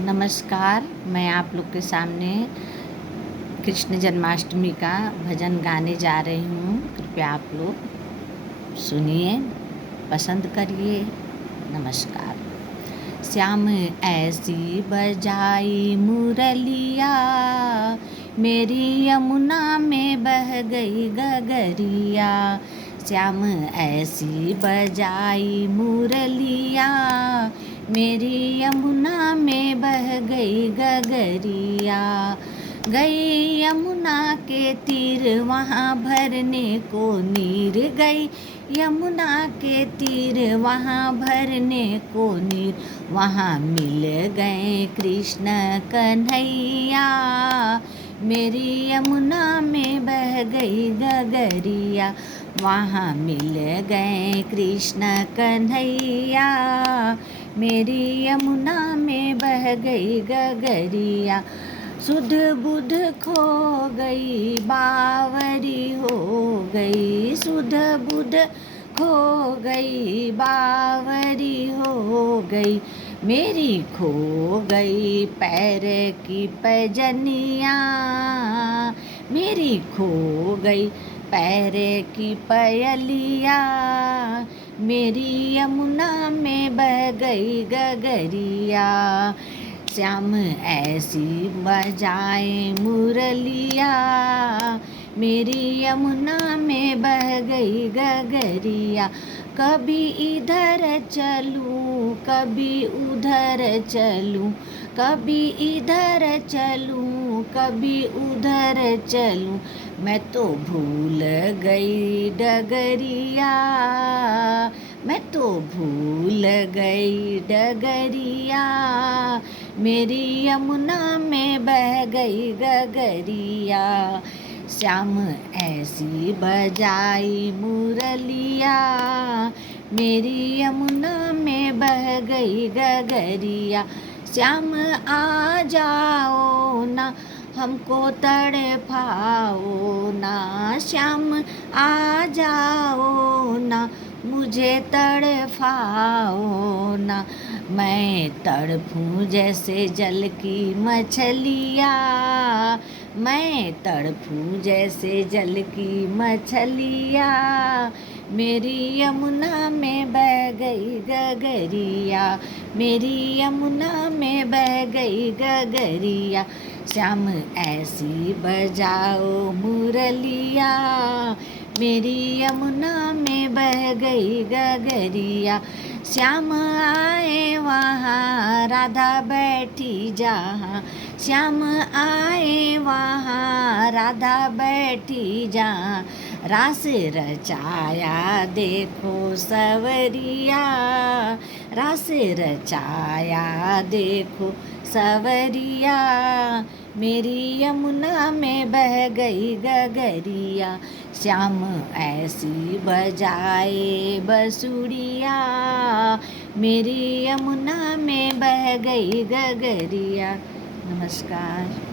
नमस्कार। मैं आप लोग के सामने कृष्ण जन्माष्टमी का भजन गाने जा रही हूँ। कृपया आप लोग सुनिए, पसंद करिए। नमस्कार। श्याम ऐसी बजाई मुरलिया, मेरी यमुना में बह गई गगरिया। श्याम ऐसी बजाई मुरलिया, मेरी यमुना में बह गई गगरिया। गई यमुना के तीर वहाँ भरने को नीर, गई यमुना के तीर वहाँ भरने को नीर। वहाँ मिल गए कृष्ण कन्हैया, मेरी यमुना में बह गई गगरिया। वहाँ मिल गए कृष्ण कन्हैया, मेरी यमुना में बह गई गगरिया। सुध बुध खो गई बावरी हो गई, सुध बुध खो गई बावरी हो गई। मेरी खो गई पैर की पैजनिया, मेरी खो गई पैर की पयलिया। मेरी यमुना में बह गई गगरिया। श्याम ऐसी बजाए मुरलिया, मेरी यमुना में बह गई गगरिया। कभी इधर चलूं कभी उधर चलूं, कभी इधर चलूं कभी उधर चलूं। मैं तो भूल गई डगरिया, मैं तो भूल गई डगरिया। मेरी यमुना में बह गई गगरिया। श्याम ऐसी बजाई मुरलिया, मेरी यमुना में बह गई गगरिया। श्याम आ जाओ ना, हमको तड़पाओ ना। श्याम आ जाओ ना, मुझे तड़पाओ ना। मैं तड़पूं जैसे जल की मछलिया, मैं तड़पूं जैसे जल की मछलिया। मेरी यमुना में बह गई गगरिया, मेरी यमुना में बह गई गगरिया। श्याम ऐसी बजाओ मुरलिया, मेरी यमुना में बह गई गगरिया। श्याम आए वहाँ राधा बैठी जहाँ, श्याम आए वहाँ राधा बैठी जहाँ। रास रचाया देखो सवरिया, रास रचाया देखो सवरिया। मेरी यमुना में बह गई गगरिया। श्याम ऐसी बजाए बसुड़िया, मेरी यमुना में बह गई गगरिया। नमस्कार।